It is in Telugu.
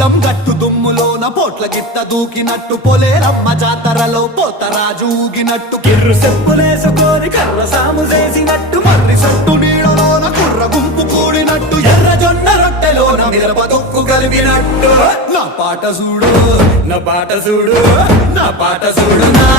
పొలం గట్టు దుమ్ములోన పోట్ల గిట్ట దూకినట్టు పొలేరమ్మ జాతరలో పోతరాజు ఊగినట్టు కిర్రు చెప్పులేసుకొని కర్ర సాము చేసినట్టు మర్రి సట్టు నీడలోన కుర్ర గుంపు కూడినట్టు ఎర్ర జొన్న రొట్టెలోన మిరప తొక్కు కలిపినట్టు నా పాట చూడు నా పాట చూడు నా పాట చూడు నా